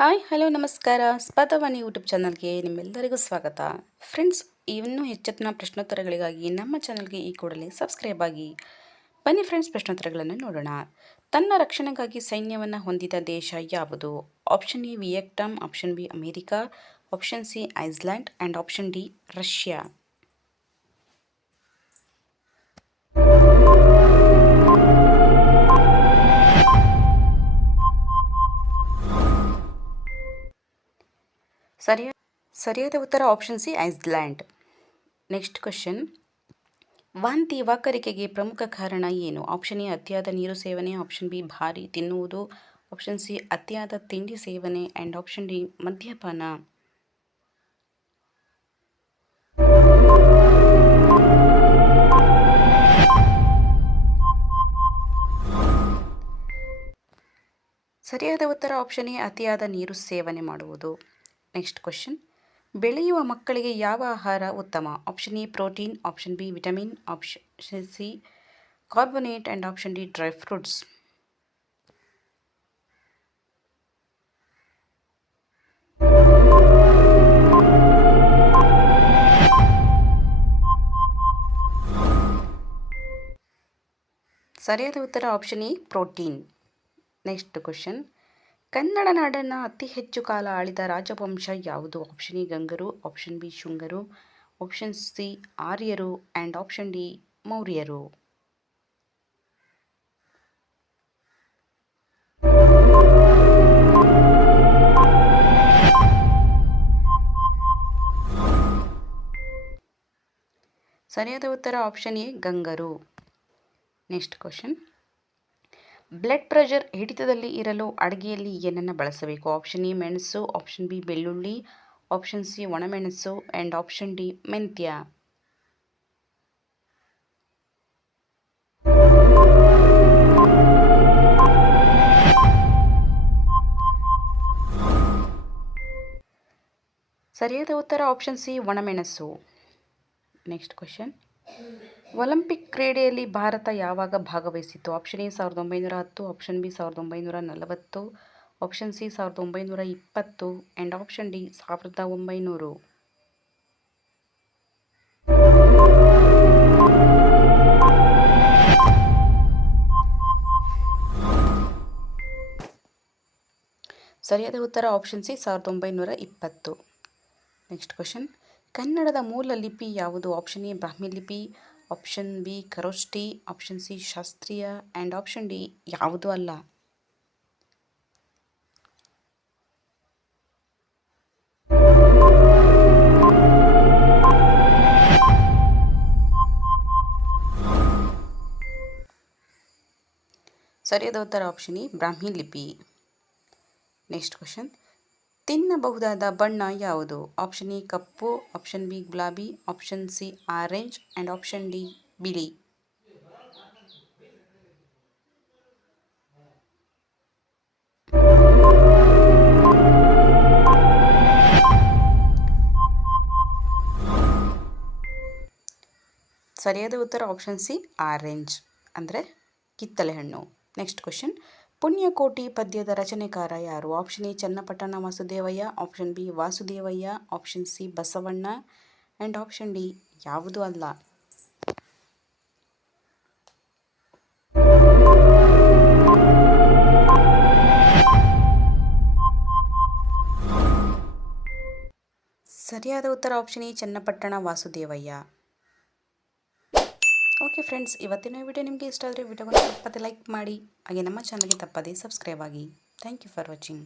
Hi hello ನಮಸ್ಕಾರ ಸ್ಪದವಾಣಿ YouTube ಚಾನಲ್ಗೆ ನಿಮ್ಮೆಲ್ಲರಿಗೂ ಸ್ವಾಗತ. ಫ್ರೆಂಡ್ಸ್, ಇನ್ನೂ ಹೆಚ್ಚಿನ ಪ್ರಶ್ನೋತ್ತರಗಳಿಗಾಗಿ ನಮ್ಮ ಚಾನಲ್ಗೆ ಈ ಕೂಡಲೇ ಸಬ್ಸ್ಕ್ರೈಬ್ ಆಗಿ. ಬನ್ನಿ ಫ್ರೆಂಡ್ಸ್, ಪ್ರಶ್ನೋತ್ತರಗಳನ್ನು ನೋಡೋಣ. ತನ್ನ ರಕ್ಷಣೆಗಾಗಿ ಸೈನ್ಯವನ್ನು ಹೊಂದಿದ ದೇಶ ಯಾವುದು? Option A Vietnam, option B America, option C Iceland and option D Russia. ಸರಿಯಾದ ಉತ್ತರ option C Iceland. Next question. ವಾಂತಿ ವಾಕರಿಕೆಗೆ ಪ್ರಮುಖ ಕಾರಣ ಏನು? ಆಪ್ಷನ್ ಎ ಅತಿಯಾದ ನೀರು ಸೇವನೆ, ಆಪ್ಷನ್ ಬಿ ಭಾರಿ ತಿನ್ನುವುದು, ಆಪ್ಷನ್ ಸಿ ಅತಿಯಾದ ತಿಂಡಿ ಸೇವನೆ ಆ್ಯಂಡ್ ಆಪ್ಷನ್ ಡಿ ಮದ್ಯಪಾನ. ಸರಿಯಾದ ಉತ್ತರ ಆಪ್ಷನ್ ಎ ಅತಿಯಾದ ನೀರು ಸೇವನೆ ಮಾಡುವುದು. Next question. ಬೆಳೆಯುವ ಮಕ್ಕಳಿಗೆ ಯಾವ ಆಹಾರ ಉತ್ತಮ? Option A protein, option B vitamin, option C carbonate and option D dry fruits. ಸರಿಯಾದ ಉತ್ತರ option A protein. Next question. Kannada ನಾಡನ್ನು ಅತಿ ಹೆಚ್ಚು ಕಾಲ ಆಳಿದ ರಾಜವಂಶ ಯಾವುದು? ಆಪ್ಷನ್ ಎ ಗಂಗರು, ಆಪ್ಷನ್ ಬಿ ಶುಂಗರು, ಆಪ್ಷನ್ ಸಿ ಆರ್ಯರು ಆ್ಯಂಡ್ ಆಪ್ಷನ್ ಡಿ ಮೌರ್ಯರು. ಸರಿಯಾದ ಉತ್ತರ ಆಪ್ಷನ್ ಎ ಗಂಗರು. Next question. ಬ್ಲಡ್ ಪ್ರೆಷರ್ ಹಿಡಿತದಲ್ಲಿ ಇರಲು ಅಡುಗೆಯಲ್ಲಿ ಏನನ್ನು ಬಳಸಬೇಕು? ಆಪ್ಷನ್ ಎ ಮೆಣಸು, ಆಪ್ಷನ್ ಬಿ ಬೆಳ್ಳುಳ್ಳಿ, ಆಪ್ಷನ್ ಸಿ ಒಣಮೆಣಸು ಆ್ಯಂಡ್ ಆಪ್ಷನ್ ಡಿ ಮೆಂತ್ಯ. ಸರಿಯಾದ ಉತ್ತರ ಆಪ್ಷನ್ ಸಿ ಒಣಮೆಣಸು. Next question. ಒಲಿಂಪಿಕ್ ಕ್ರೀಡೆಯಲ್ಲಿ ಭಾರತ ಯಾವಾಗ ಭಾಗವಹಿಸಿತು? Option A 1910, option B 1940, option C 1920 and option D 1900. ಸರಿಯಾದ ಉತ್ತರ ಆಪ್ಷನ್ ಸಿ 1920. Next question. ಕನ್ನಡದ ಮೂಲ ಲಿಪಿ ಯಾವುದು? ಆಪ್ಷನ್ ಎ ಬ್ರಾಹ್ಮಿ ಲಿಪಿ, option B Kharosthi, option C ಶಾಸ್ತ್ರೀಯ ಆ್ಯಂಡ್ ಆಪ್ಷನ್ ಡಿ ಯಾವುದೂ ಅಲ್ಲ. ಸರಿಯಾದ ಉತ್ತರ ಆಪ್ಷನ್ ಎ ಬ್ರಾಹ್ಮಿ ಲಿಪಿ. Next question. ತಿನ್ನಬಹುದಾದ ಬಣ್ಣ ಯಾವುದು? ಆಪ್ಷನ್ ಎ ಕಪ್ಪು, ಆಪ್ಷನ್ ಬಿ ಗುಲಾಬಿ, option C orange and option D ಬಿಳಿ. ಸರಿಯಾದ ಉತ್ತರ ಆಪ್ಷನ್ ಸಿ ಆರೆಂಜ್ ಅಂದರೆ ಕಿತ್ತಳೆ ಹಣ್ಣು. Next question. ಪುಣ್ಯಕೋಟಿ ಪದ್ಯದ ರಚನೆಕಾರ ಯಾರು? Option A Channapatna Vasudevayya, option B Vasudevayya, option C Basavanna and option D ಯಾವುದೂ ಅಲ್ಲ. ಸರಿಯಾದ ಉತ್ತರ option A Channapatna Vasudevayya. Okay friends, ಇವತ್ತಿನ ವಿಡಿಯೋ ನಿಮಗೆ ಇಷ್ಟ ಆದರೆ ವಿಡಿಯೋವನ್ನು ತಪ್ಪದೆ ಲೈಕ್ ಮಾಡಿ, ಹಾಗೆ ನಮ್ಮ ಚಾನಲ್ಗೆ ತಪ್ಪದೆ ಸಬ್ಸ್ಕ್ರೈಬ್ ಆಗಿ. Thank you for watching.